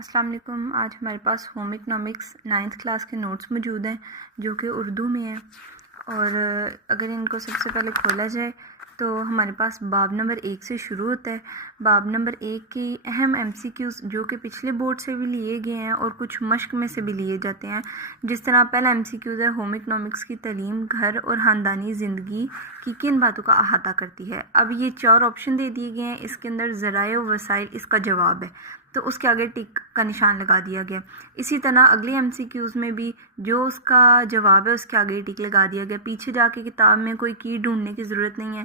السلام علیکم۔ آج ہمارے پاس ہوم اکنامکس 9th کلاس کے نوٹس موجود ہیں جو کہ اردو میں ہیں، اور اگر ان کو سب سے پہلے کھولا جائے تو ہمارے پاس باب نمبر 1 سے شروع ہوتا ہے۔ باب نمبر 1 کی اہم MCQs جو کہ پچھلے بورڈ سے بھی لیے گئے ہیں اور کچھ مشق میں سے بھی لیے جاتے ہیں، جس طرح پہلا MCQs ہے ہوم اکنامکس کی تعلیم گھر اور خاندانی زندگی کی کن باتوں کا احاطہ کرتی ہے۔ اب یہ 4 آپشن دے دیے گئے ہیں، اس کے اندر ذرائع و وسائل اس کا جواب ہے، تو اس کے آگے ٹک کا نشان لگا دیا گیا۔ اسی طرح اگلے MCQs میں بھی جو اس کا جواب ہے اس کے آگے ٹک لگا دیا گیا۔ پیچھے جا کے کتاب میں کوئی کی ڈھونڈنے کی ضرورت نہیں ہے،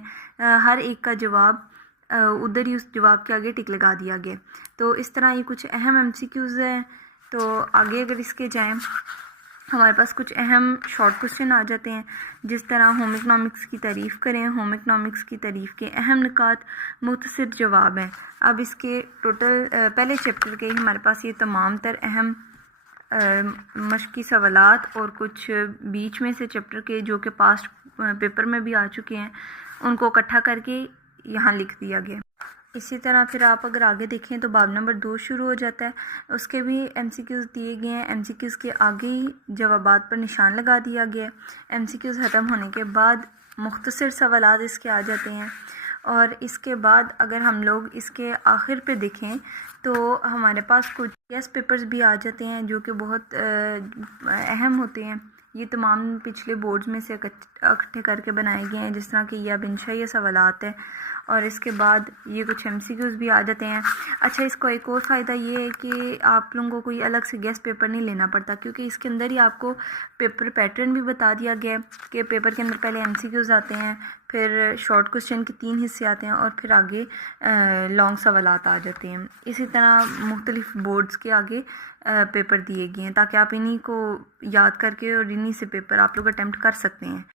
ہر ایک کا جواب ادھر ہی اس جواب کے آگے ٹک لگا دیا گیا۔ تو اس طرح یہ کچھ اہم MCQs ہیں۔ تو آگے اگر اس کے جائیں، ہمارے پاس کچھ اہم شارٹ کوسچن آ جاتے ہیں، جس طرح ہوم اکنامکس کی تعریف کریں۔ ہوم اکنامکس کی تعریف کے اہم نکات، مختصر جواب ہیں۔ اب اس کے ٹوٹل پہلے چیپٹر کے ہمارے پاس یہ تمام تر اہم مشقی سوالات اور کچھ بیچ میں سے چیپٹر کے جو کہ پاسٹ پیپر میں بھی آ چکے ہیں، ان کو اکٹھا کر کے یہاں لکھ دیا گیا۔ اسی طرح پھر آپ اگر آگے دیکھیں تو باب نمبر 2 شروع ہو جاتا ہے، اس کے بھی MCQs دیے گئے ہیں۔ MCQs کے آگے ہی جوابات پر نشان لگا دیا گیا۔ MCQs ختم ہونے کے بعد مختصر سوالات اس کے آ جاتے ہیں، اور اس کے بعد اگر ہم لوگ اس کے آخر پہ دیکھیں تو ہمارے پاس کچھ گیس پیپرز بھی آ جاتے ہیں جو کہ بہت اہم ہوتے ہیں۔ یہ تمام پچھلے بورڈز میں سے اکٹھے کر کے بنائے گئے ہیں، جس طرح کہ یہ بنشا یہ سوالات ہے، اور اس کے بعد یہ کچھ MCQs بھی آ جاتے ہیں۔ اچھا، اس کو ایک اور فائدہ یہ ہے کہ آپ لوگوں کو کوئی الگ سے گیس پیپر نہیں لینا پڑتا، کیونکہ اس کے اندر ہی آپ کو پیپر پیٹرن بھی بتا دیا گیا ہے کہ پیپر کے اندر پہلے MCQs آتے ہیں، پھر شارٹ کوسچن کے 3 حصے آتے ہیں، اور پھر آگے لانگ سوالات آ جاتے ہیں۔ اسی طرح مختلف بورڈز کے آگے پیپر دیے گئے ہیں تاکہ آپ انہی کو یاد کر کے اور انہی سے پیپر آپ لوگ اٹیمپٹ کر سکتے ہیں۔